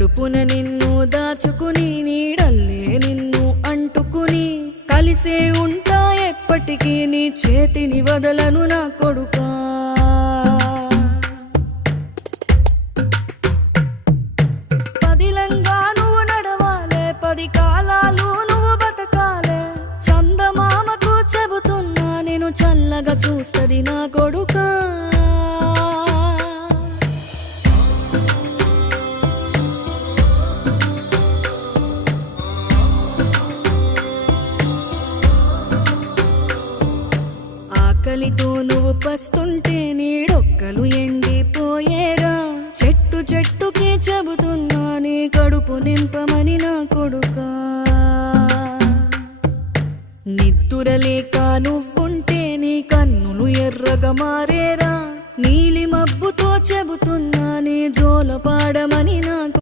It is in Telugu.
కడుపున నిన్ను దాచుకుని నీడల్లే నిన్ను అంటుకుని కలిసే ఉంటా ఎప్పటికీ నీ చేతిని వదలను నా కొడుకా. పదిలంగా నువ్వు నడవాలే, 10 కాలాలు నువ్వు బతకాలే. చందమామకు చెబుతున్నా నేను చల్లగా చూస్తది నా కొడుకా. ఆకలితో నువ్వు పస్తుంటే నీడొక్కలు ఎండిపోయేరా. చెట్టు చెట్టుకి చెబుతున్నా నీ కడుపు నింపమని నా కొడుకా. నిద్దురలేక నువ్వుంటే నీ కన్నులు ఎర్రగా మారేరా. నీలి మబ్బుతో చెబుతున్నా నీ జోల పాడమని నా